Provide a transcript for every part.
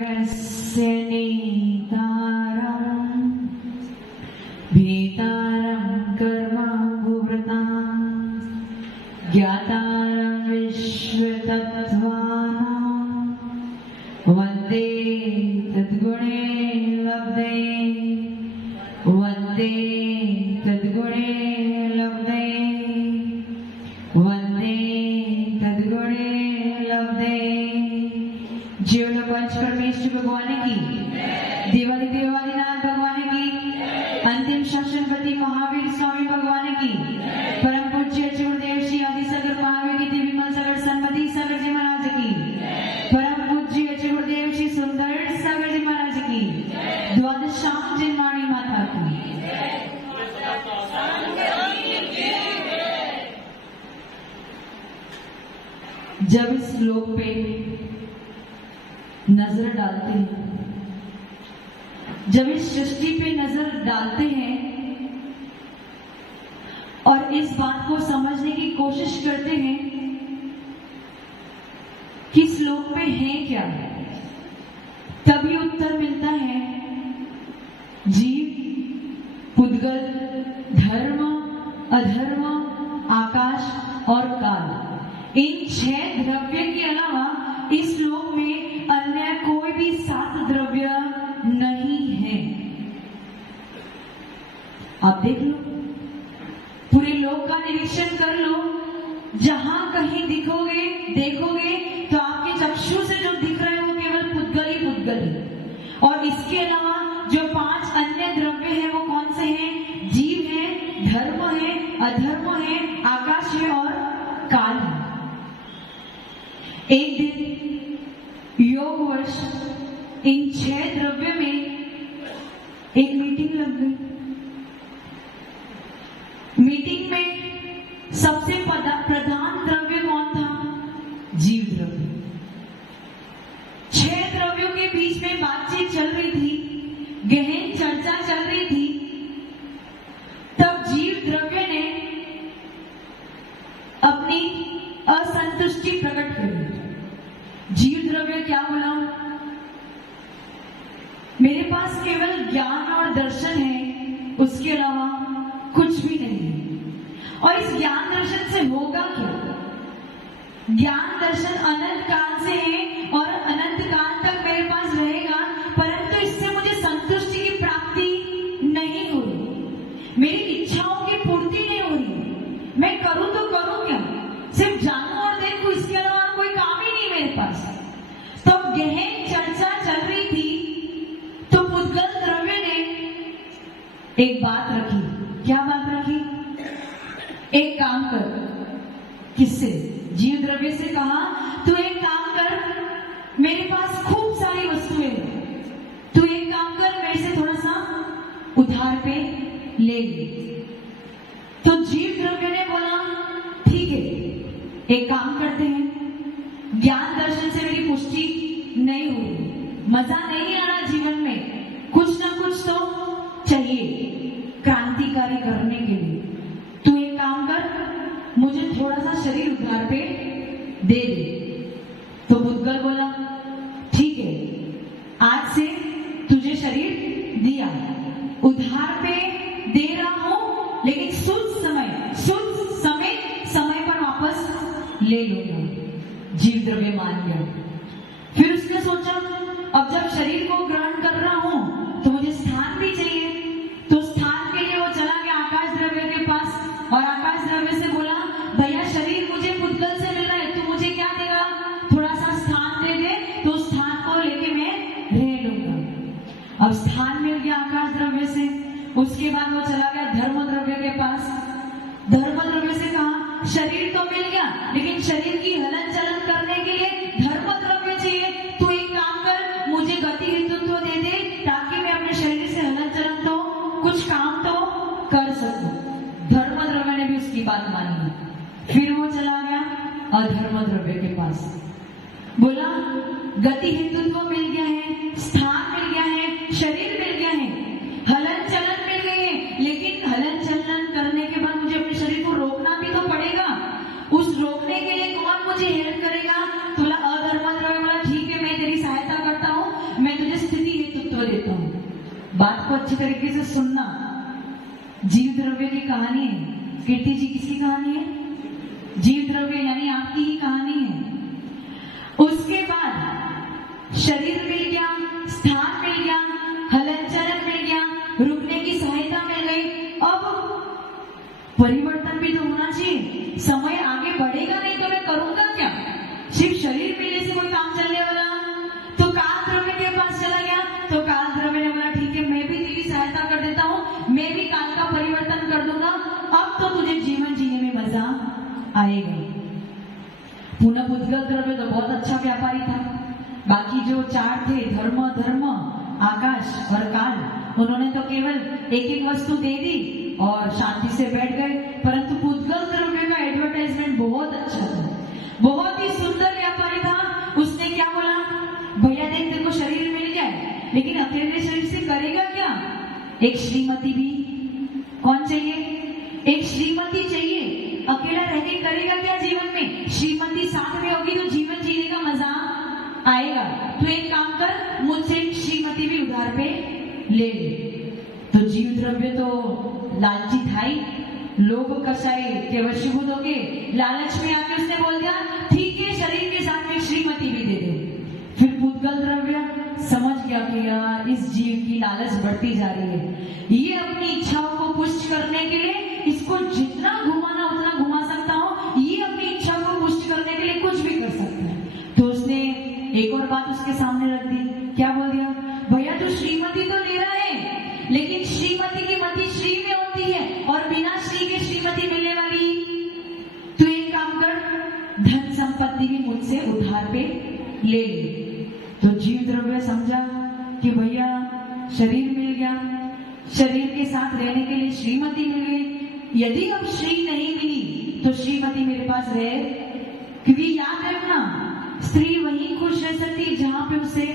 नीतारं भीतारं कर्माभुवृतां ज्ञातारं विश्वतत्त्वानां वन्दे तद्गुणे लब्धे वन्दे तद्गुणे लब्धे वन्दे तद्गुणे लब्धे। जीवन पंच परमेश्वर भगवान की देवादि देवादिनाथ भगवान की अंतिम शासनपति महावीर स्वामी भगवान की परम पूज्य गुरुदेव श्री आदि सागर महावीर की विमल सागर संपति सागर जी महाराज की परम पूज्य गुरुदेव श्री सुंदर सागर जी महाराज की द्वादशाम जन्माणी माता की। जब इस श्लोक पे नजर डालते हैं, जब इस सृष्टि पे नजर डालते हैं और इस बात को समझने की कोशिश करते हैं कि श्लोक पे है क्या, तभी उत्तर मिलता है जीव, पुद्गल, धर्म, अधर्म, आकाश और काल। इन 6 द्रव्य के अलावा इस श्लोक में अन्य कोई भी 7 द्रव्य नहीं है। आप देख लो, पूरे लोक का निरीक्षण कर लो, जहां कहीं देखोगे तो आपके चक्षु से जो दिख रहे हैं वो केवल पुद्गल ही पुद्गल है। और इसके अलावा जो 5 अन्य द्रव्य हैं वो कौन से हैं? जीव है, धर्म है, अधर्म है, आकाश है और काल है। एक दिन योग वर्ष इन 6 द्रव्य में एक मीटिंग लग गई। मीटिंग में सबसे प्रधान द्रव्य कौन था? जीव द्रव्य। 6 द्रव्यों के बीच में बातचीत चल रही थी, गहन चर्चा चल रही थी। तब जीव द्रव्य ने अपनी असंतुष्टि प्रकट करी। जीव द्रव्य क्या बोला? मेरे पास केवल ज्ञान और दर्शन है, उसके अलावा कुछ भी नहीं है। और इस ज्ञान दर्शन से होगा क्या? ज्ञान दर्शन अनंत काल से है और अनंत काल तक मेरे पास रहेगा, परंतु इससे मुझे संतुष्टि की प्राप्ति नहीं हो रही, मेरी इच्छाओं की पूर्ति नहीं हो रही। मैं करूं तो करूं क्या? सिर्फ जानूं और देखूं, इसके अलावा कोई काम ही नहीं मेरे पास। तब गहन चर्चा चल रही थी तो पुद्गल द्रव्य ने एक बात रखी। क्या बात रखी? एक काम कर। किससे? जीव द्रव्य से कहा, तू एक काम कर, मेरे पास खूब सारी वस्तुएं हैं, तू एक काम कर, मेरे से थोड़ा सा उधार पे ले ले। तो जीव द्रव्य ने बोला ठीक है, एक काम करते हैं, ज्ञान दर्शन से मेरी पुष्टि नहीं हुई, मजा नहीं आ रहा जीवन में, कुछ ना कुछ तो चाहिए क्रांतिकारी करने के लिए। तू एक काम कर, मुझे थोड़ा सा शरीर उधार पे दे दे। तो पुद्गल बोला ठीक है, आज से तुझे शरीर दिया, उधार पे दे रहा हूं, लेकिन शुद्ध समय पर वापस ले लूंगा। जीव द्रव्य मान गया। फिर उसने सोचा अब जब शरीर को ग्रहण कर रहा हूं तो मुझे स्थान भी चाहिए। तो स्थान के लिए वो चला गया आकाश द्रव्य के पास और आकाश द्रव्य से बोला, भैया शरीर मुझे पुद्गल से मिल रहा है, तू मुझे क्या देगा? थोड़ा सा स्थान दे दे, तो स्थान को लेके मैं रह लूंगा। अब स्थान मिल गया आकाश द्रव्य से। उसके बाद वो चला गया धर्म द्रव्य के पास। धर्म द्रव्य से कहा, शरीर तो मिल गया, लेकिन शरीर की हलन चलन करने के लिए धर्म द्रव्य चाहिए। तू एक काम कर, मुझे गति हितुत्व दे दे, ताकि मैं अपने शरीर से हलन चलन तो कुछ काम तो कर सकूं। धर्म द्रव्य ने भी उसकी बात मानी। फिर वो चला गया अधर्म द्रव्य के पास। बोला गति हितुत्व मिल गया है, स्थान मिल गया है, शरीर मिल गया है, हलन चलन मिल गई है, लेकिन हलन चलन करने के बाद मुझे अपने शरीर को रोकना भी तो पड़ेगा। उस रोकने के लिए कौन मुझे हेल्प करेगा? बोला अधर्म द्रव्य। बोला ठीक है, मैं तेरी सहायता करता हूँ, बात को अच्छी तरीके से सुनना। जीव द्रव्य की कहानी है। कीर्ति जी, किसकी कहानी है? जीव द्रव्य यानी आपकी ही कहानी है। उसके बाद शरीर मिल गया, स्थान मिल गया, हलन चलन मिल गया, रुकने की सहायता मिल गई। अब परिवर्तन भी तो होना चाहिए। समय आगे बढ़ेगा नहीं तो मैं करूंगा क्या? सिर्फ शरीर मिलने से कोई काम चलने वाला? तो काल द्रव्य के पास चला गया, तो काल द्रव्य ने बोला ठीक है, मैं भी तेरी सहायता कर देता हूं, मैं भी काल का परिवर्तन कर दूंगा, अब तो तुझे जीवन जीने में मजा आएगा। पुनः पुद्गल द्रव्य तो बहुत अच्छा व्यापारी था। बाकी जो चार थे, धर्म, आकाश और काल, उन्होंने तो केवल एक एक वस्तु दे दी और शांति से बैठ गए। परंतु पुद्गल द्रव्य का एडवर्टाइजमेंट बहुत अच्छा था, बहुत ही सुंदर व्यापारी था। उसने क्या बोला? भैया देख, तेरे को शरीर मिल गया है, लेकिन अकेले शरीर से करेगा क्या? एक श्रीमती भी कौन चाहिए? एक श्रीमती चाहिए। अकेला रह के करेगा क्या जीवन में? श्रीमती साथ में होगी तो जीवन जीने का मजा आएगा। तो एक काम कर, मुझसे एक श्रीमती भी उधार पे ले ले। तो जीव द्रव्य तो लालची था ही, लोभ कसाई के वशीभूत हो गए। लालच में आके उसने बोल दिया ठीक है, शरीर के साथ में श्रीमती भी दे दे। फिर पुद्गल द्रव्य समझ गया कि यार इस जीव की लालच बढ़ती जा रही है, ये अपनी इच्छाओं को पुष्ट करने के लिए इसको जितना घुमाना उतना घुमा सकता हूँ, ये अपनी इच्छा को पुष्ट करने के लिए कुछ भी कर सकता है। तो उसने एक और बात उसके सामने रख दी। क्या बोल दिया? भैया तू श्रीमती तो ले रहा है, लेकिन श्रीमती की मति श्री में होती है और बिना श्री के श्रीमती मिलने वाली। तू एक काम कर, धन संपत्ति भी मुझसे उधार पे ले ले। तो जीव द्रव्य समझा कि भैया शरीर मिल गया, शरीर के साथ रहने के लिए श्रीमती मिल गई। यदि अब श्री नहीं मिली तो श्रीमती मेरे पास रहे, क्योंकि याद रखना स्त्री वहीं खुश रह सकती जहां पे उसे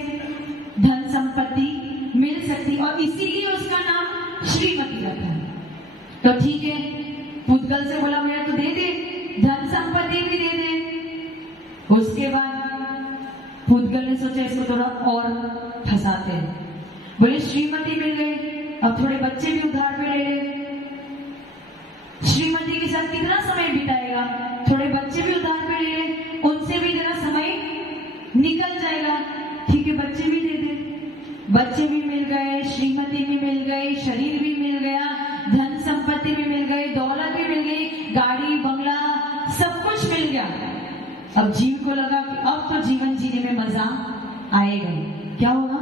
धन संपत्ति मिल सकती, और इसीलिए उसका नाम श्रीमती रखा। तो ठीक है, पुद्गल से बोला भैया तो दे दे, धन संपत्ति भी दे दे। उसके बाद पुद्गल ने सोचा इसको थोड़ा और फंसाते हैं। बोले श्रीमती मिल गई, अब थोड़े बच्चे भी उधार पे ले ले। श्रीमती के साथ कितना समय बिताएगा? थोड़े बच्चे भी उधार पे ले ले, उनसे भी जरा समय निकल जाएगा। ठीक है, बच्चे भी दे दे। बच्चे भी मिल गए, श्रीमती भी मिल गई, शरीर भी मिल गया, धन संपत्ति भी मिल गई, दौलत भी मिल गई, गाड़ी बंगला सब कुछ मिल गया। अब जीव को लगा कि अब तो जीवन जीने में मजा आएगा। क्या होगा?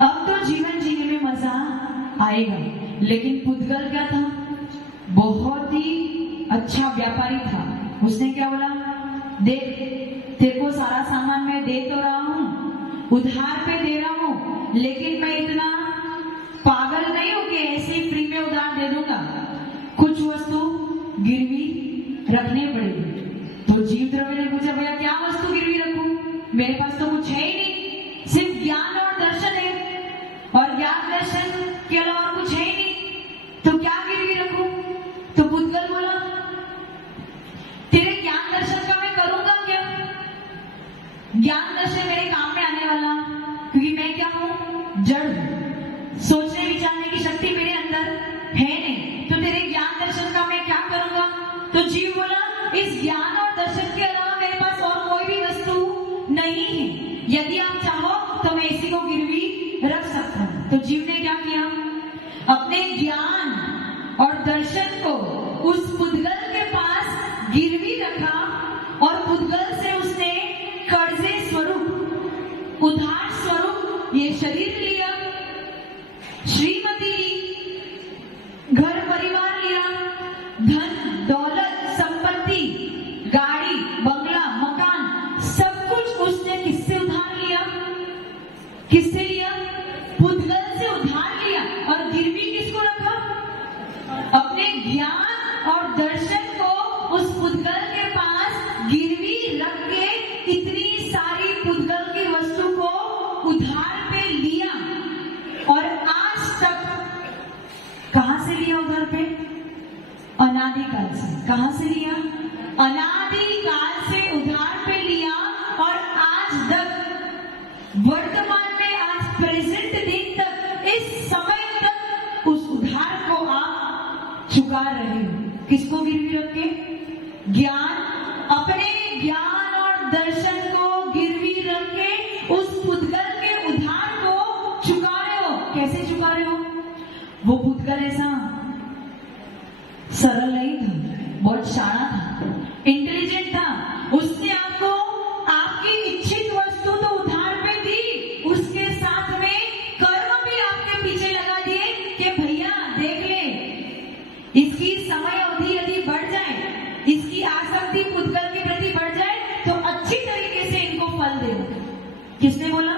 अब तो जीवन जीने में मजा आएगा। लेकिन पुद्गल क्या था? बहुत ही अच्छा व्यापारी था। उसने क्या बोला? देख, तेरे को सारा सामान मैं दे तो रहा हूं, उधार पे दे रहा हूं, लेकिन मैं इतना पागल नहीं हूं कि ऐसे ही फ्री में उधार दे दूंगा। कुछ वस्तु गिरवी रखने पड़ेगी। तो जीव द्रव्य ने पूछा भैया क्या वस्तु गिरवी रखूं? मेरे पास तो कुछ है ही नहीं, सिर्फ ज्ञान और दर्शन है, और ज्ञान दर्शन के अलावा कुछ है ही नहीं, तो क्या गिरवी रखूं? तो पुद्गल बोला तेरे ज्ञान दर्शन का मैं करूंगा क्या? ज्ञान दर्शन मेरे काम में आने वाला, क्योंकि मैं क्या हूं? जड़ हूं, सोचने विचारने की शक्ति मेरे अंदर है नहीं, तो तेरे ज्ञान दर्शन का मैं क्या करूंगा? तो जीव बोला इस ज्ञान और दर्शन के अलावा मेरे पास और कोई भी वस्तु नहीं है, यदि आप चाहो तो मैं इसी को गिरवी रख सकता हूं। तो जीव ने क्या किया? अपने ज्ञान और दर्शन को उस पुद्गल के पास गिरवी रखा, और पुद्गल से उसने कर्जे स्वरूप, उधार स्वरूप ये शरीर लिया, श्रीमती ली, घर परिवार लिया, धन दौलत संपत्ति, गाड़ी बंगला मकान सब कुछ उसने किससे उधार लिया? किससे लिया? पुद्गल से उधार लिया। और गिरवी किसको रखा? अपने ज्ञान और दर्शन को उस पुद्गल के पास गिरवी रख के इतनी सारी पुद्गल की वस्तु को उधार पे लिया, और आज तक कहां से लिया उधार पे? अनादिकाल से। कहां से लिया? अनादिकाल से उधार पे लिया, और आज तक वर्तमान में, आज प्रेजेंट दिन तक, इस समय पुकार रहे हो। किसको गिरवी रख के? ज्ञान, अपने ज्ञान और दर्शन को गिरवी रख के उस पुद्गल के उद्धार को चुका रहे हो। कैसे चुका रहे हो? वो पुद्गल ऐसा सरल नहीं था, बहुत शाना था, इंटेलिजेंट था। उसने आपको आपकी इच्छित वस्तु तो उधार पे दी, उसके साथ में कर्म भी आपके पीछे लगा दिए कि भैया देख ले, इसकी समय अवधि यदि बढ़ जाए, इसकी आसक्ति पुद्गल के प्रति बढ़ जाए तो अच्छी तरीके से इनको फल दे। किसने बोला?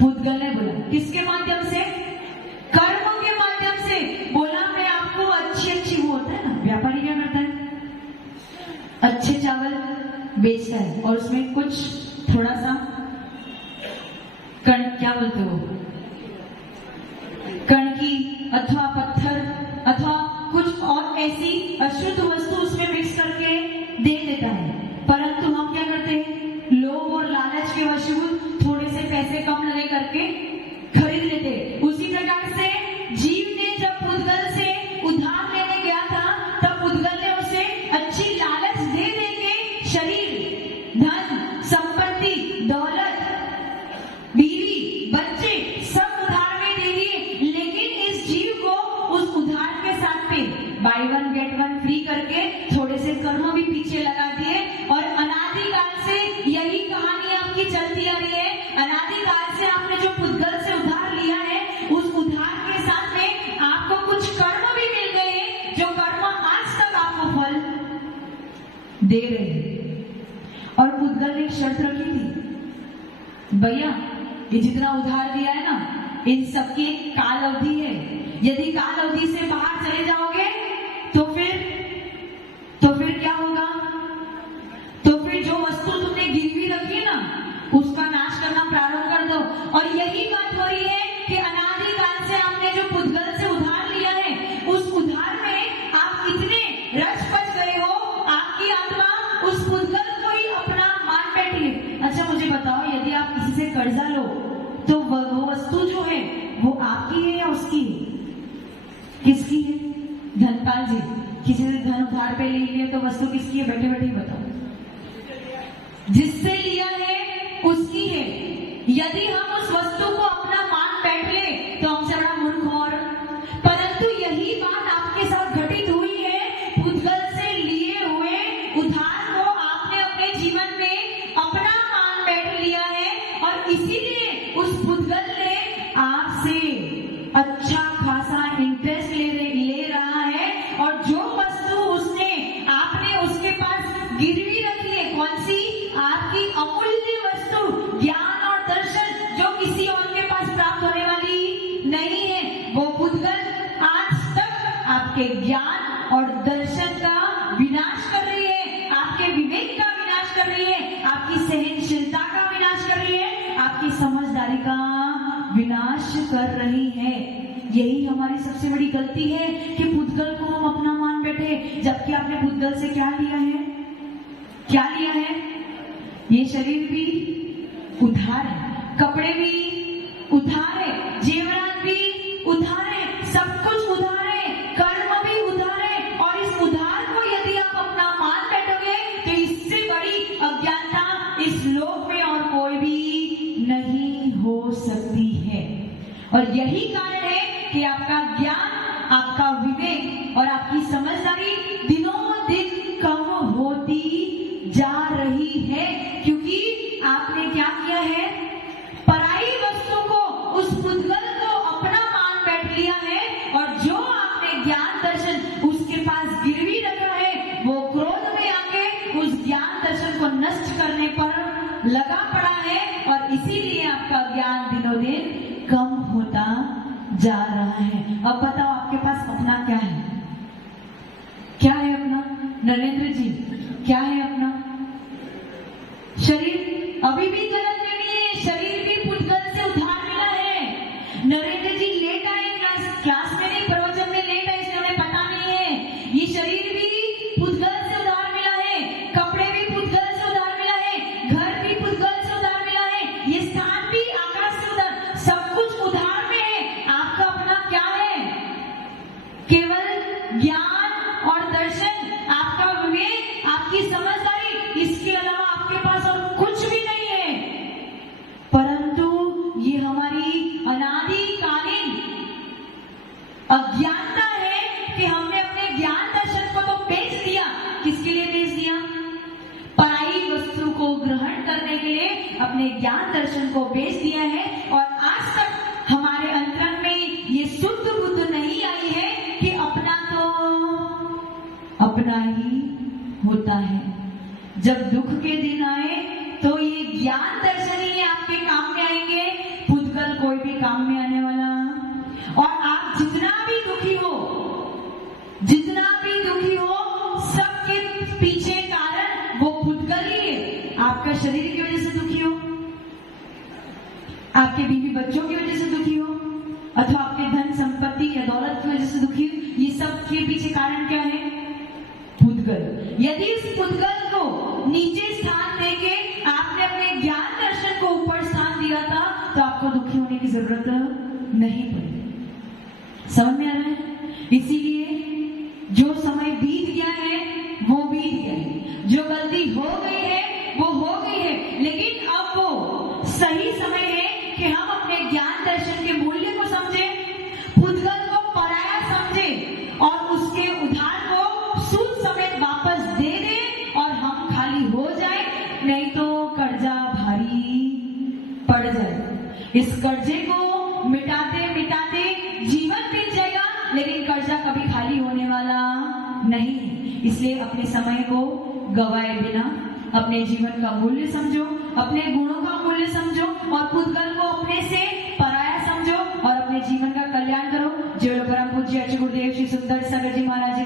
पुद्गल ने बोला। किसके माध्यम से? कर्म के माध्यम से बोला। मैं आपको अच्छी वो होता है ना, व्यापारी क्या करता है? अच्छे चावल बेचता है और उसमें कुछ थोड़ा सा क्या बोलते हो, कणकी अथवा पत्थर अथवा कुछ और ऐसी अशुद्ध वस्तु उसमें मिक्स करके दे देता है। परंतु हम क्या करते हैं? लोभ और लालच के वशीभूत थोड़े से पैसे कम लगे करके खरीद लेते। उसी प्रकार से जीव ने जब पुद्गल से उधार लेने गया था तब पुद्गल ने उसे अच्छी लालच दे देके शरीर, धन, संपत्ति, दौलत, बीवी, बच्चे सब उधार में दे दिए। लेकिन इस जीव को उस उधार के साथ पे by one get one free करके थोड़े से कर्म भी पीछे लगा दिए। और अनादिकाल से यही कहानी आपकी चलती आ रही है। अनादिकाल से आपने जो पुद्गल से उधार लिया है, उस उधार के साथ में आपको कुछ कर्म भी मिल गए हैं, जो कर्म आज तक आपको फल दे रहे हैं। और पुद्गल ने एक शर्त रखी थी, भैया ये जितना उधार दिया है ना, इन सबकी एक काल अवधि है। यदि काल अवधि से बाहर चले जाओगे तो फिर क्या होगा? तो फिर जो वस्तु तुमने गिरवी रखी ना, उसका नाश करना प्रारंभ कर दो। और यही बात हो रही है कि अनादिकाल से आपने जो पुद्गल से उधार लिया है, उस उधार में आप इतने रच पच गए हो, आपकी आत्मा उस पुद्गल को ही अपना मान बैठी है। अच्छा मुझे बताओ, यदि आप किसी से कर्जा लो तो वो वस्तु जो है वो आपकी है या उसकी है? किसकी है? धनपाल जी, किसी से धन उधार पे ले लिया तो वस्तु किसकी है? बैठे बैठे बताओ। जिससे लिया है उसकी है। यदि हम उस वस्तु को अपना मान बैठ ले तो हमसे बड़ा मूर्ख और। परंतु यही बात आपके साथ घटित हुई है। पुद्गल से लिए हुए उधार को आपने अपने जीवन में अपना मान बैठ लिया है और इसीलिए उस पुद्गल ने आपसे अच्छा खासा इंटरेस्ट ले रहा है। और जो वस्तु उसने आपने उसके पास गिरवी रखी है, कौन सी? आपकी अमूल्य वस्तु, ज्ञान और दर्शन, जो किसी और के पास प्राप्त होने वाली नहीं है। वो पुद्गल आज तक आपके ज्ञान और दर्शन का विनाश कर रही है, आपके विवेक का विनाश कर रही है, आपकी सहनशीलता का विनाश कर रही है, आपकी समझदारी का विनाश कर रही है। यही हमारी सबसे बड़ी गलती है कि पुद्गल को हम अपना मान बैठे, जबकि आपने पुद्गल से क्या लिया है? क्या लिया है? ये शरीर भी उधार है, कपड़े भी उधार है, जेवरात भी उधार है, सब कुछ उधार है, कर्म भी उधार है। और इस उधार को यदि आप अपना मान बैठोगे तो इससे बड़ी अज्ञानता इस लोक में और कोई भी नहीं हो सकती है। और यही कारण है कि आपका ज्ञान, आपका विवेक और आपकी समझदारी दिनों दिन कम होती जा रही है। क्योंकि आपने क्या किया है? पराई वस्तु को, उस पुद्गल को अपना मान बैठ लिया है। और जो आपने ज्ञान दर्शन उसके पास गिरवी रखा है, वो क्रोध में आके उस ज्ञान दर्शन को नष्ट करने पर लगा पड़ा है। और इसीलिए आपका ज्ञान दिनों दिन कम होता जा रहा है। अब बताओ आपके पास अपना क्या है? क्या है अपना? नरेंद्र जी, क्या है अपना? शरीर अभी भी गलत नहीं है, शरीर भी पुद्गल से उधार मिला है। नरेंद्र जी लेट आए, क्लास में नहीं, प्रवचन में लेट आए, इसलिए उन्हें पता नहीं है। ये शरीर भी पुद्गल से उधार मिला है, कपड़े भी पुद्गल से उधार मिला है, घर भी पुद्गल से उधार मिला है, ये स्थान भी आकाश से उधार, सब कुछ उधार में है। आपका अपना क्या है? अज्ञानता है कि हमने अपने ज्ञान दर्शन को तो बेच दिया। किसके लिए बेच दिया? पराई वस्तु को ग्रहण करने के लिए अपने ज्ञान दर्शन को बेच दिया है। और आज तक हमारे अंतरंग में ये शुद्ध बुद्ध नहीं आई है कि अपना तो अपना ही होता है। जब दुख के दिन आए तो ये ज्ञान दर्शन ही आपके काम में आएंगे, खुदकल कोई भी काम में आने वाला। और आप जितना भी दुखी हो, सबके पीछे कारण वो खुदकल ही है। आपका शरीर की वजह से दुखी हो, आपके बीवी बच्चों की वजह से दुखी हो, अथवा आपके धन संपत्ति या दौलत की वजह से दुखी हो, ये सब के पीछे कारण क्या है? खुदकल। यदि उस खुदकल को नीचे स्थान देके आपने अपने ज्ञान दर्शन को ऊपर स्थान दिया था तो आपको दुखी होने की जरूरत नहीं पड़ी। समझ में आ रहा है? इसीलिए जो समय बीत गया है वो बीत गया है, जो गलती हो गई है वो हो गई है, लेकिन अब वो सही समय है कि हम अपने ज्ञान दर्शन के मूल्य को समझें, खुदकल को पराया समझें और उसके उधार को सूद समेत वापस दे दें और हम खाली हो जाए, नहीं तो कर्जा भारी पड़ जाए। इस कर्जे को मिटाते मिटाते जीवन बीत जाएगा, लेकिन कर्जा कभी खाली होने वाला नहीं है। इसलिए अपने समय को गवाए बिना अपने जीवन का मूल्य समझो, अपने गुणों का मूल्य समझो और खुदकल को अपने से पराया समझो और अपने जीवन का कल्याण करो। जय परम पूज्य गुरुदेव श्री सुंदर सागर जी महाराज